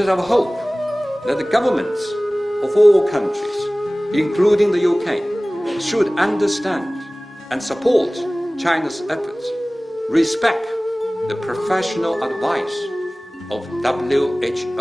is our hope that the governments of all countries, including the UK, should understand and support China's efforts, respect the professional advice of WHO.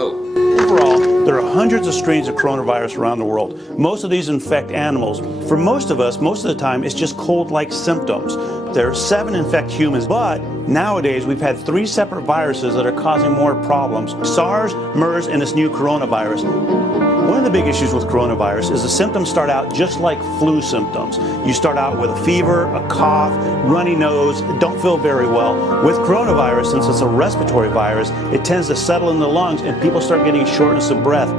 Overall, there are hundreds of strains of coronavirus around the world. Most of these infect animals. For most of us, most of the time, it's just cold-like symptoms. There are 7 infect humans, but nowadays we've had 3 separate viruses that are causing more problems. SARS, MERS, and this new coronavirus. One of the big issues with coronavirus is the symptoms start out just like flu symptoms. You start out with a fever, a cough, runny nose, don't feel very well. With coronavirus, since it's a respiratory virus, it tends to settle in the lungs and people start getting shortness of breath.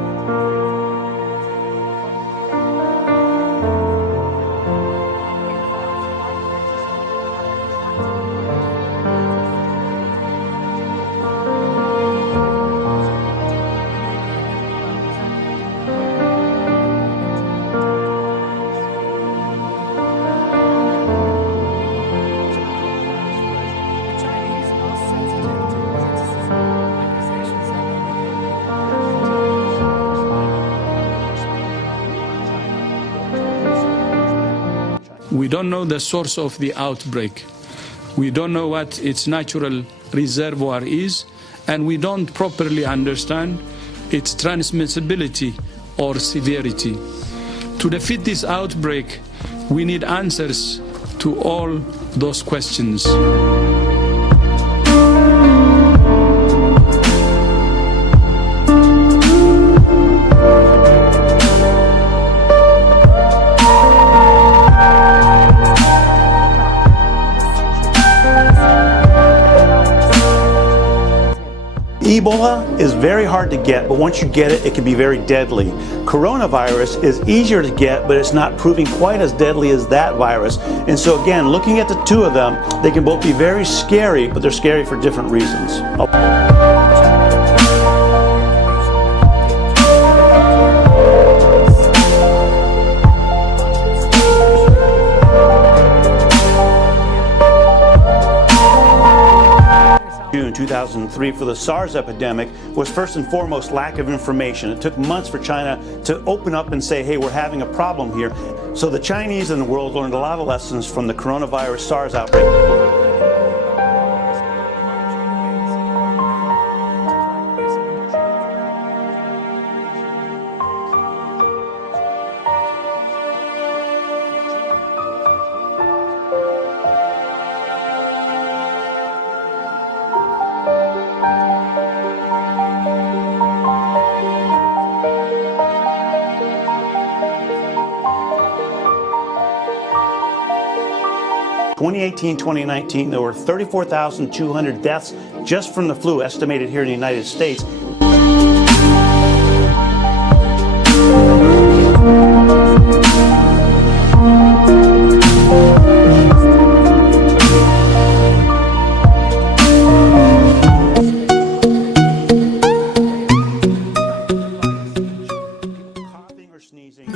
We don't know the source of the outbreak. We don't know what its natural reservoir is, and we don't properly understand its transmissibility or severity. To defeat this outbreak, we need answers to all those questions. Ebola is very hard to get, but once you get it, it can be very deadly. Coronavirus is easier to get, but it's not proving quite as deadly as that virus. And so again, looking at the 2 of them, they can both be very scary, but they're scary for different reasons. June 2003 for the SARS epidemic was first and foremost lack of information. It took months for China to open up and say, hey, we're having a problem here. So the Chinese and the world learned a lot of lessons from the coronavirus SARS outbreak. 2018-2019, there were 34,200 deaths just from the flu estimated here in the United States. Coughing or sneezing.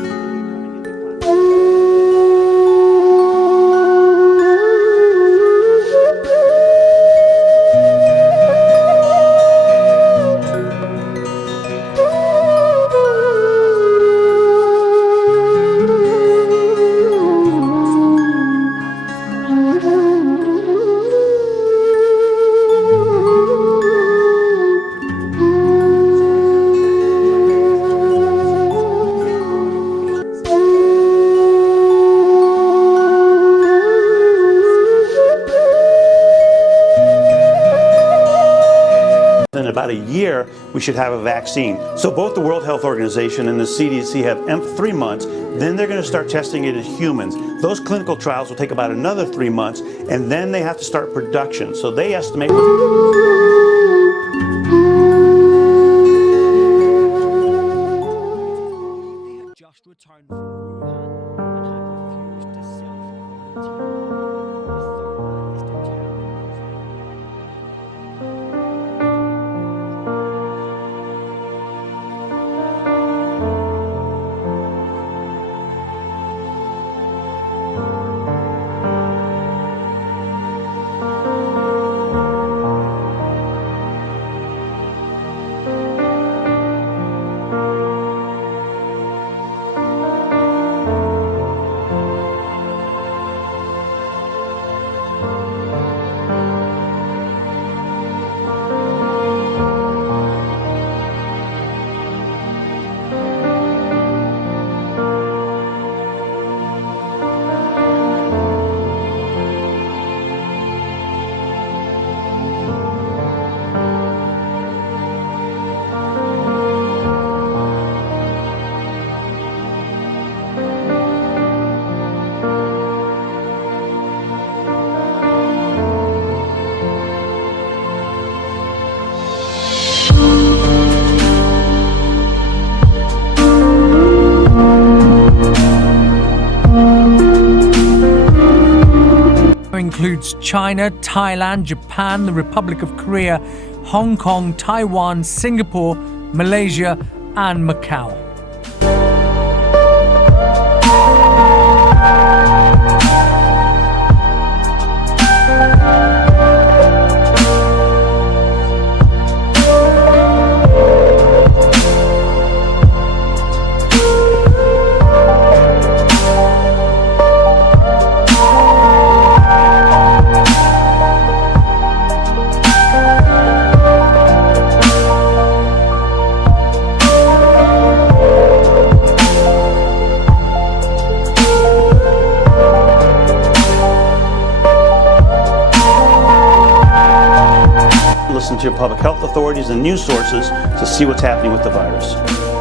In about a year, we should have a vaccine. So both the World Health Organization and the CDC have 3 months. Then they're going to start testing it in humans. Those clinical trials will take about another 3 months, and then they have to start production. So they estimate... just returned from Wuhan and had refused to self-quarantine. China, Thailand, Japan, the Republic of Korea, Hong Kong, Taiwan, Singapore, Malaysia, and Macau. Listen to your public health authorities and news sources to see what's happening with the virus.